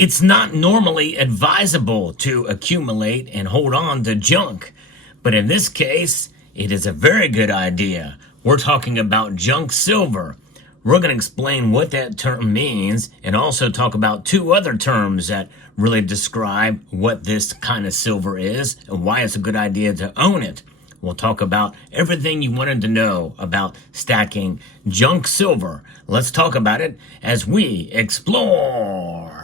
It's not normally advisable to accumulate and hold on to junk, but in this case, it is a very good idea. We're talking about junk silver. We're going to explain what that term means and also talk about two other terms that really describe what this kind of silver is and why it's a good idea to own it. We'll talk about everything you wanted to know about stacking junk silver. Let's talk about it as we explore.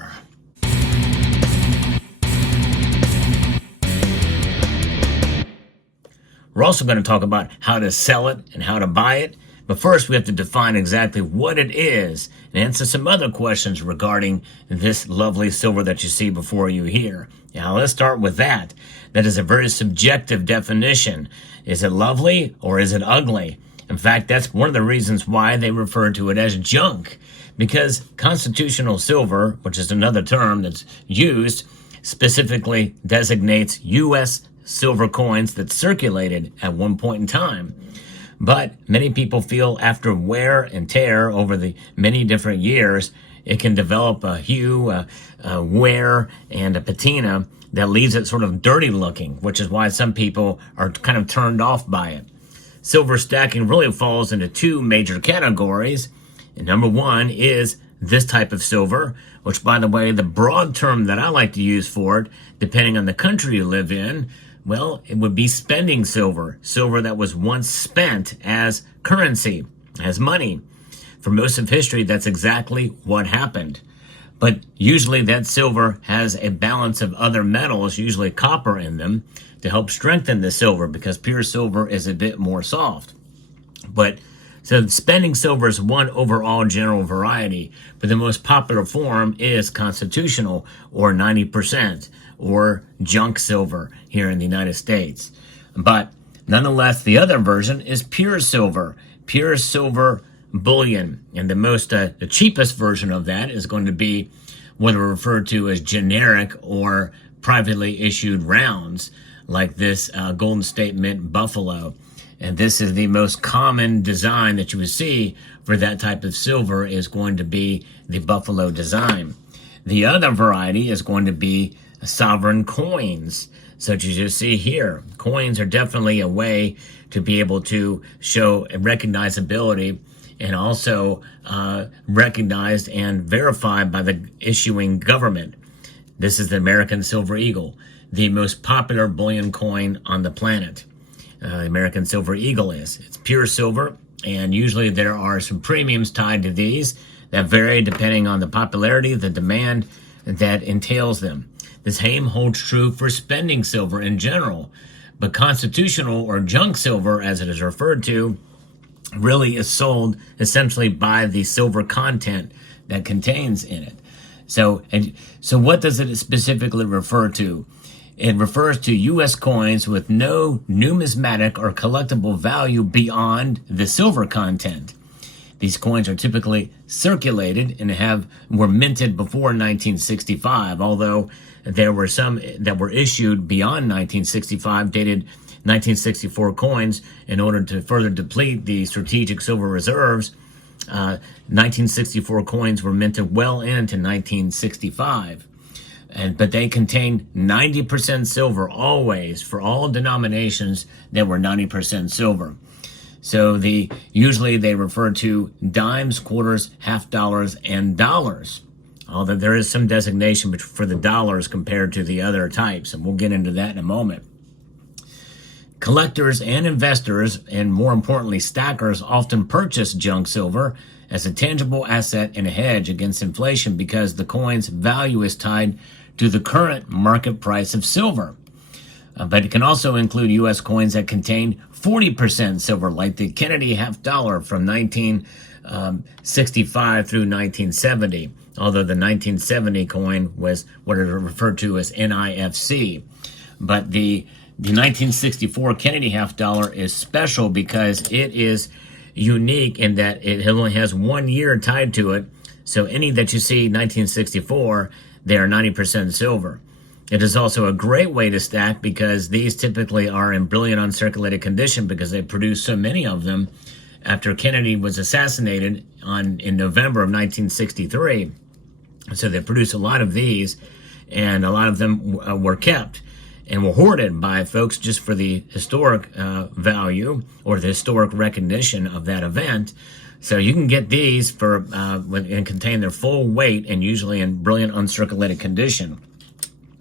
We're also going to talk about how to sell it and how to buy it. But first, we have to define exactly what it is and answer some other questions regarding this lovely silver that you see before you here. Now, let's start with that. That is a very subjective definition. Is it lovely or is it ugly? In fact, that's one of the reasons why they refer to it as junk. Because constitutional silver, which is another term that's used, specifically designates U.S. silver coins that circulated at one point in time. But many people feel after wear and tear over the many different years, it can develop a hue, a wear, and a patina that leaves it sort of dirty looking, which is why some people are kind of turned off by it. Silver stacking really falls into two major categories. And number one is this type of silver, which, by the way, the broad term that I like to use for it, depending on the country you live in, well, it would be spending silver, silver that was once spent as currency, as money. For most of history, that's exactly what happened. But usually that silver has a balance of other metals, usually copper in them, to help strengthen the silver because pure silver is a bit more soft. But so spending silver is one overall general variety, but the most popular form is constitutional, or 90%, or junk silver here in the United States. But nonetheless, the other version is pure silver bullion. And the cheapest version of that is going to be what are referred to as generic or privately issued rounds, like this Golden State Mint Buffalo. And this is the most common design that you would see for that type of silver is going to be the Buffalo design. The other variety is going to be sovereign coins, such as you see here. Coins are definitely a way to be able to show recognizability and also recognized and verified by the issuing government. This is the American Silver Eagle, the most popular bullion coin on the planet. American Silver Eagle is. It's pure silver, and usually there are some premiums tied to these that vary depending on the popularity, the demand that entails them. The same holds true for spending silver in general, but constitutional or junk silver, as it is referred to, really is sold essentially by the silver content that contains in it. So what does it specifically refer to? It refers to U.S. coins with no numismatic or collectible value beyond the silver content. These coins are typically circulated and were minted before 1965, although there were some that were issued beyond 1965, dated 1964 coins, in order to further deplete the strategic silver reserves. 1964 coins were minted well into 1965. But they contained 90% silver always for all denominations that were 90% silver. So usually they refer to dimes, quarters, half dollars, and dollars. Although there is some designation for the dollars compared to the other types, and we'll get into that in a moment. Collectors and investors, and more importantly stackers, often purchase junk silver as a tangible asset and a hedge against inflation because the coin's value is tied to the current market price of silver. But it can also include U.S. coins that contain 40% silver, like the Kennedy half dollar from 1965 through 1970, although the 1970 coin was what is referred to as NIFC. But the 1964 Kennedy half dollar is special because it is unique in that it only has 1 year tied to it. So any that you see 1964, they are 90% silver. It is also a great way to stack because these typically are in brilliant uncirculated condition because they produced so many of them after Kennedy was assassinated in November of 1963. So they produce a lot of these, and a lot of them were kept and were hoarded by folks just for the historic value or the historic recognition of that event. So you can get these for and contain their full weight and usually in brilliant uncirculated condition.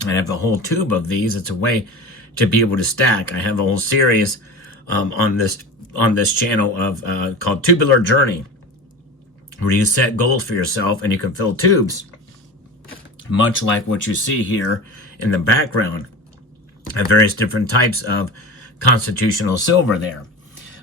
I have a whole tube of these. It's a way to be able to stack. I have a whole series on this channel of called Tubular Journey, where you set goals for yourself and you can fill tubes, much like what you see here in the background, of various different types of constitutional silver there.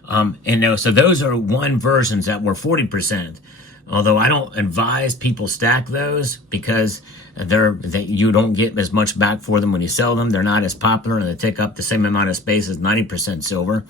So those are one versions that were 40%. Although I don't advise people stack those because you don't get as much back for them when you sell them. They're not as popular and they take up the same amount of space as 90% silver.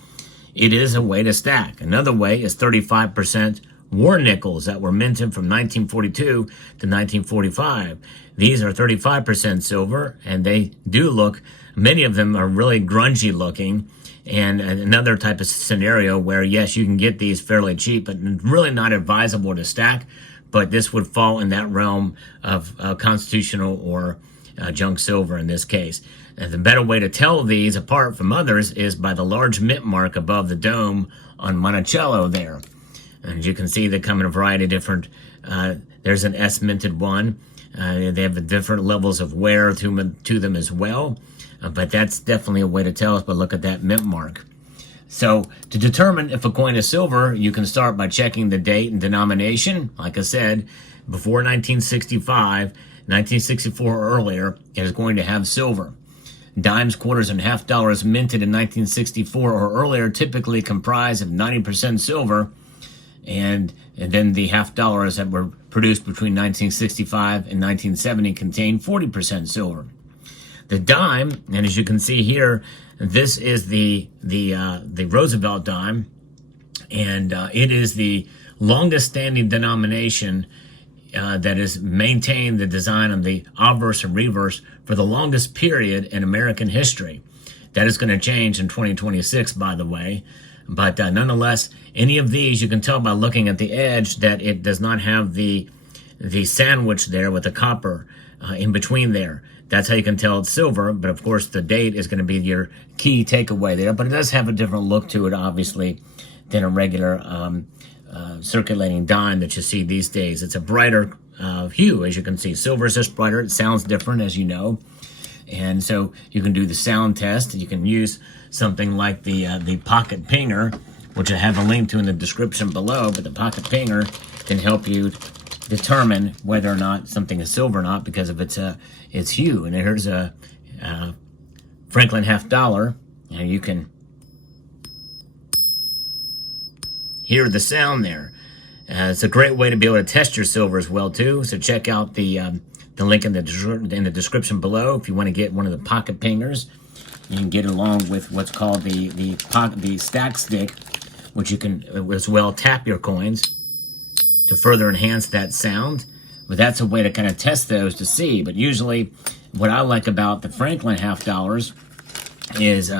It is a way to stack. Another way is 35% war nickels that were minted from 1942 to 1945. These are 35% silver, and they do look, many of them are really grungy looking. And another type of scenario where, yes, you can get these fairly cheap, but really not advisable to stack. But this would fall in that realm of constitutional or junk silver in this case. And the better way to tell these apart from others is by the large mint mark above the dome on Monticello there. And as you can see, they come in a variety of different, there's an S-minted one. They have different levels of wear to them as well. But that's definitely a way to tell us, but look at that mint mark. So to determine if a coin is silver, you can start by checking the date and denomination. Like I said, before 1965, 1964 or earlier, it is going to have silver. Dimes, quarters, and half dollars minted in 1964 or earlier typically comprise of 90% silver, and then the half dollars that were produced between 1965 and 1970 contain 40% silver. The dime, and as you can see here, this is the Roosevelt dime, and it is the longest standing denomination that has maintained the design of the obverse and reverse for the longest period in American history. That is going to change in 2026, by the way. But nonetheless, any of these, you can tell by looking at the edge that it does not have the sandwich there with the copper in between there. That's how you can tell it's silver, but of course the date is going to be your key takeaway there. But it does have a different look to it, obviously, than a regular circulating dime that you see these days. It's a brighter hue, as you can see. Silver is just brighter. It sounds different, as you know. And so you can do the sound test. You can use something like the Pocket Pinger, which I have a link to in the description below. But the Pocket Pinger can help you determine whether or not something is silver or not because of its hue. And here's a Franklin half dollar, and you can hear the sound there. It's a great way to be able to test your silver as well too. So check out the link in the description below if you want to get one of the Pocket Pingers. You can get along with what's called the stack stick, which you can as well tap your coins to further enhance that sound. But that's a way to kind of test those to see. But usually what I like about the Franklin half dollars is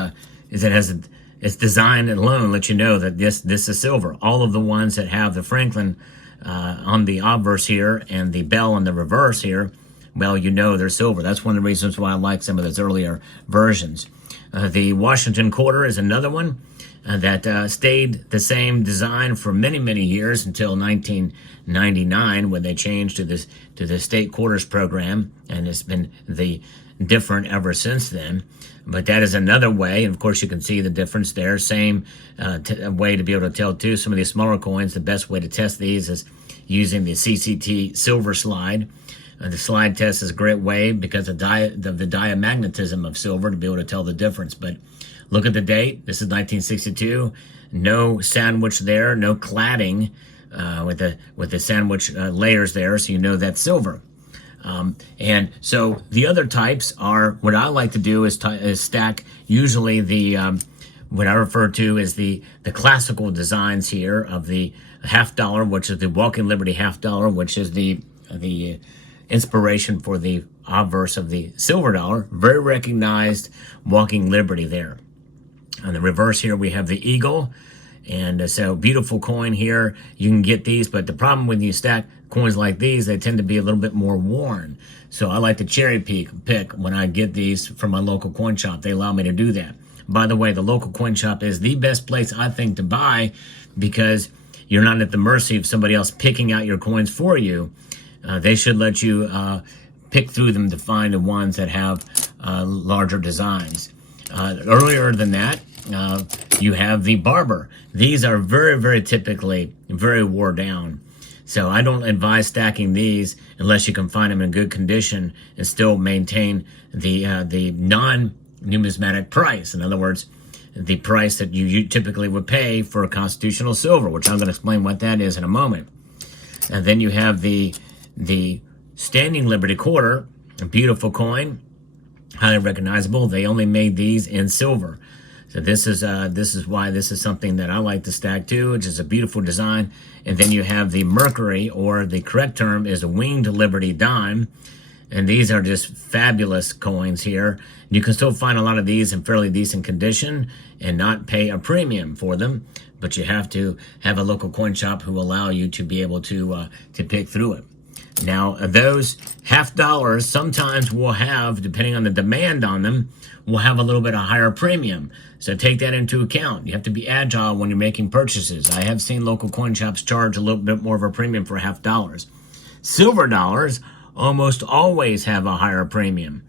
its design alone lets you know that this is silver. All of the ones that have the Franklin on the obverse here and the bell on the reverse here, well, you know they're silver. That's one of the reasons why I like some of those earlier versions. The Washington quarter is another one that stayed the same design for many, many years until 1999 when they changed to the state quarters program, and it's been different ever since then. But that is another way, and of course you can see the difference there. Same way to be able to tell too. Some of these smaller coins, the best way to test these is using the CCT silver slide. The slide test is a great way because of the diamagnetism of silver to be able to tell the difference. But look at the date. This is 1962. No sandwich there, no cladding with the sandwich layers there, so you know that's silver. And so the other types are, what I like to do is stack usually what I refer to as the classical designs here of the half dollar, which is the Walking Liberty half dollar, which is the inspiration for the obverse of the silver dollar. Very recognized Walking Liberty there. On the reverse here, we have the eagle. And so beautiful coin here. You can get these, but the problem when you stack coins like these, they tend to be a little bit more worn. So I like to cherry pick when I get these from my local coin shop. They allow me to do that. By the way, the local coin shop is the best place, I think, to buy, because you're not at the mercy of somebody else picking out your coins for you. They should let you pick through them to find the ones that have larger designs. Earlier than that, you have the Barber. These are very, very typically very wore down. So I don't advise stacking these unless you can find them in good condition and still maintain the non-numismatic price. In other words, the price that you typically would pay for a constitutional silver, which I'm going to explain what that is in a moment. And then you have the Standing Liberty Quarter, a beautiful coin, highly recognizable. They only made these in silver. So this is why this is something that I like to stack too, which is a beautiful design. And then you have the Mercury, or the correct term is a Winged Liberty Dime. And these are just fabulous coins here. You can still find a lot of these in fairly decent condition and not pay a premium for them, but you have to have a local coin shop who allow you to be able to pick through it. Now, those $50 sometimes will have, depending on the demand on them, will have a little bit of higher premium. So take that into account. You have to be agile when you're making purchases. I have seen local coin shops charge a little bit more of a premium for $50. Silver dollars almost always have a higher premium.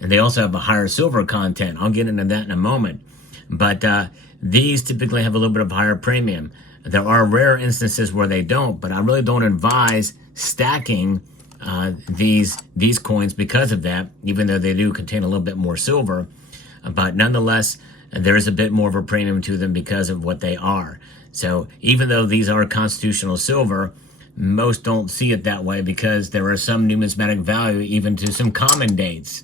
And they also have a higher silver content. I'll get into that in a moment. But these typically have a little bit of higher premium. There are rare instances where they don't, but I really don't advise stacking these coins because of that, even though they do contain a little bit more silver. But nonetheless, there is a bit more of a premium to them because of what they are. So even though these are constitutional silver, most don't see it that way because there are some numismatic value even to some common dates,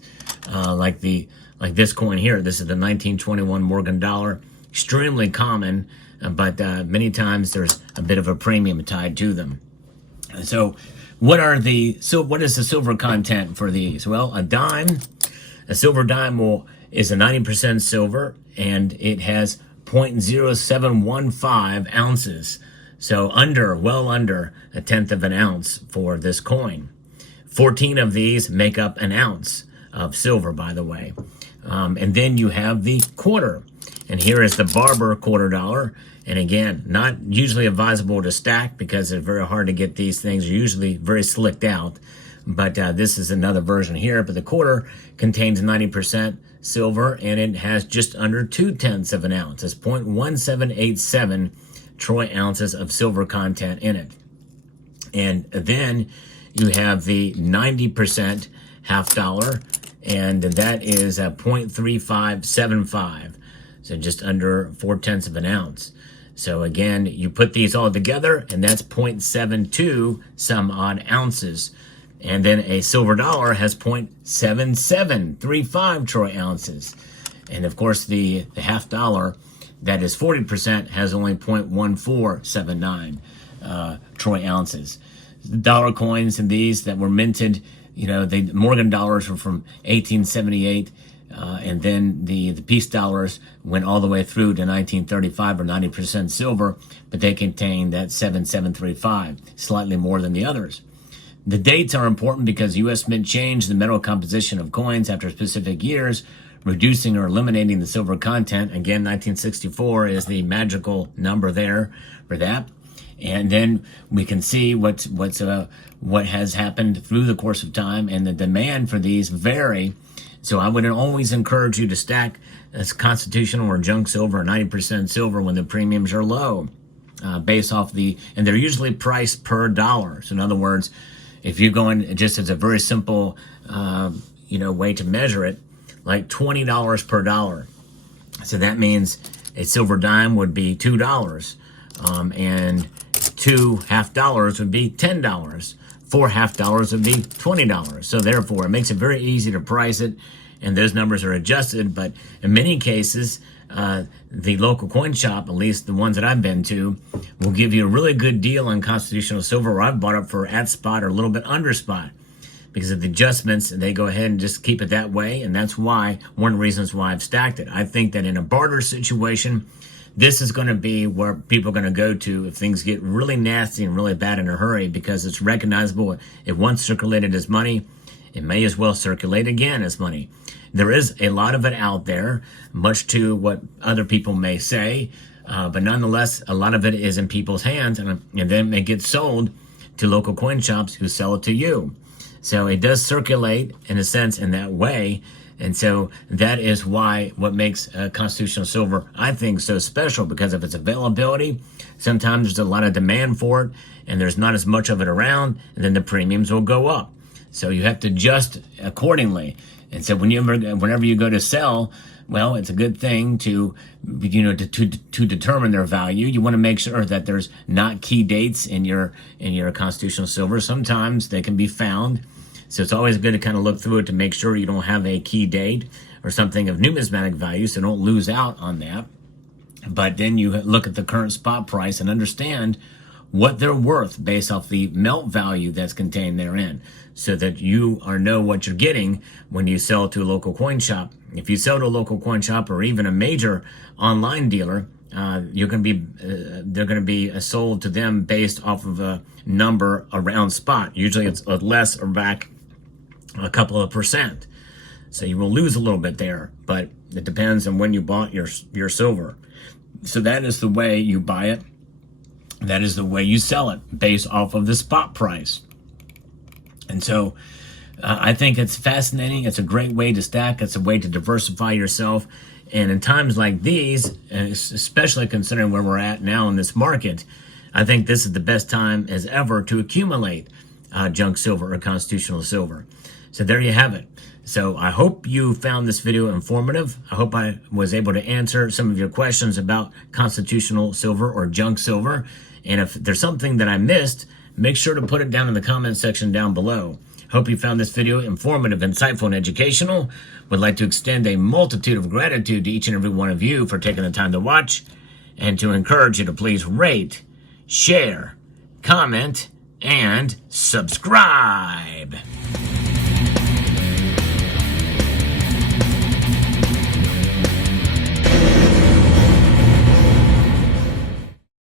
like this coin here. This is the 1921 Morgan dollar, extremely common, but many times there's a bit of a premium tied to them. So what is the silver content for these? Well, a silver dime is a 90% silver, and it has 0.0715 ounces. So well under a tenth of an ounce for this coin. 14 of these make up an ounce of silver, by the way. And then you have the quarter. And here is the Barber quarter dollar. And again, not usually advisable to stack because it's very hard to get these things. They're usually very slicked out. But this is another version here. But the quarter contains 90% silver, and it has just under 0.2 of an ounce. It's 0.1787 troy ounces of silver content in it. And then you have the 90% half dollar, and that is a 0.3575. So just under 0.4 of an ounce. So again, you put these all together, and that's 0.72 some odd ounces. And then a silver dollar has 0.7735 troy ounces. And of course, the half dollar, that is 40%, has only 0.1479 troy ounces. The dollar coins and these that were minted, the Morgan dollars were from 1878. And then the peace dollars went all the way through to 1935, or 90% silver, but they contain that 7735, slightly more than the others. The dates are important because U.S. Mint changed the metal composition of coins after specific years, reducing or eliminating the silver content. Again, 1964 is the magical number there for that. And then we can see what has happened through the course of time, and the demand for these vary. So I would always encourage you to stack as constitutional or junk silver, or 90% silver, when the premiums are low, based off and they're usually priced per dollar. So in other words, if you're going just as a very simple, way to measure it, like $20 per dollar. So that means a silver dime would be $2, and 2 half dollars would be $10. 4 half dollars would be $20. So therefore, it makes it very easy to price it, and those numbers are adjusted. But in many cases, the local coin shop, at least the ones that I've been to, will give you a really good deal on constitutional silver, where I've bought it for at spot or a little bit under spot. Because of the adjustments, they go ahead and just keep it that way, and that's one of the reasons why I've stacked it. I think that in a barter situation, this is going to be where people are going to go to if things get really nasty and really bad in a hurry, because it's recognizable. It once circulated as money. It may as well circulate again as money. There is a lot of it out there, much to what other people may say, but nonetheless, a lot of it is in people's hands, and then it gets sold to local coin shops who sell it to you. So it does circulate, in a sense, in that way. And so that is why what makes constitutional silver, I think, so special, because of its availability. Sometimes there's a lot of demand for it, and there's not as much of it around, and then the premiums will go up. So you have to adjust accordingly. And so whenever you go to sell, well, it's a good thing to determine their value. You want to make sure that there's not key dates in your constitutional silver. Sometimes they can be found. So it's always good to kind of look through it to make sure you don't have a key date or something of numismatic value, so don't lose out on that. But then you look at the current spot price and understand what they're worth based off the melt value that's contained therein, so that you know what you're getting when you sell to a local coin shop. If you sell to a local coin shop or even a major online dealer, they're going to be sold to them based off of a number around spot. Usually it's less or back a couple of percent. So you will lose a little bit there, but it depends on when you bought your silver. So that is the way you buy it. That is the way you sell it, based off of the spot price. And so I think it's fascinating. It's a great way to stack. It's a way to diversify yourself. And in times like these, especially considering where we're at now in this market, I think this is the best time as ever to accumulate junk silver or constitutional silver. So there you have it. So I hope you found this video informative. I hope I was able to answer some of your questions about constitutional silver or junk silver. And if there's something that I missed, make sure to put it down in the comment section down below. Hope you found this video informative, insightful, and educational. Would like to extend a multitude of gratitude to each and every one of you for taking the time to watch, and to encourage you to please rate, share, comment, and subscribe.